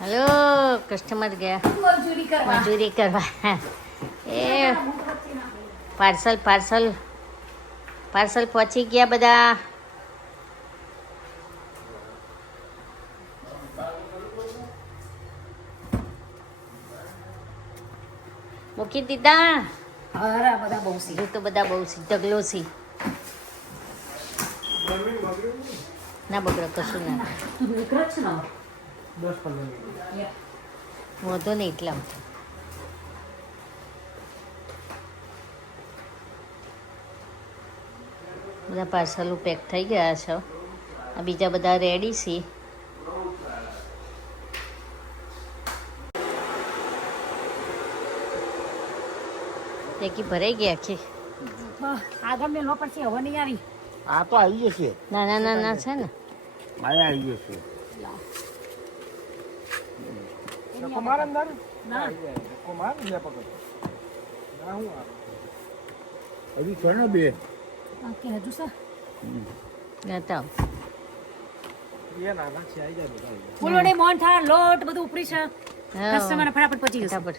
Hello customer ગયા મજૂરી કરવા એ પાર્સલ પહોંચી ગયા બધા. મૂકી દીધા. બધા બહુ સી જો તો બધા બહુ સી ઢગલો સી ના બગડો કશું ના વાંધો નહીં એટલા બધા પાર્સલો પેક થઈ ગયા છે. આ બીજા બધા રેડી છે. પેકી ભરાઈ ગયા કે આગળ મેલવા પડશે હવે નહીં આવી. આ તો આવી જશે. નાના નાના છે ને. મારે આવી જશે. કુમાર અંદર ના કુમાર ને પકડ ના હું હજી છે ને બે કે હજુ સર નતા એ નાના છે આવી જાય બધા. ફૂલોની મોહન થાળ લોટ બધું ઉપડી છે. હા. કસ્ટમર ફટાફટ પહોંચી જશે. ફટાફટ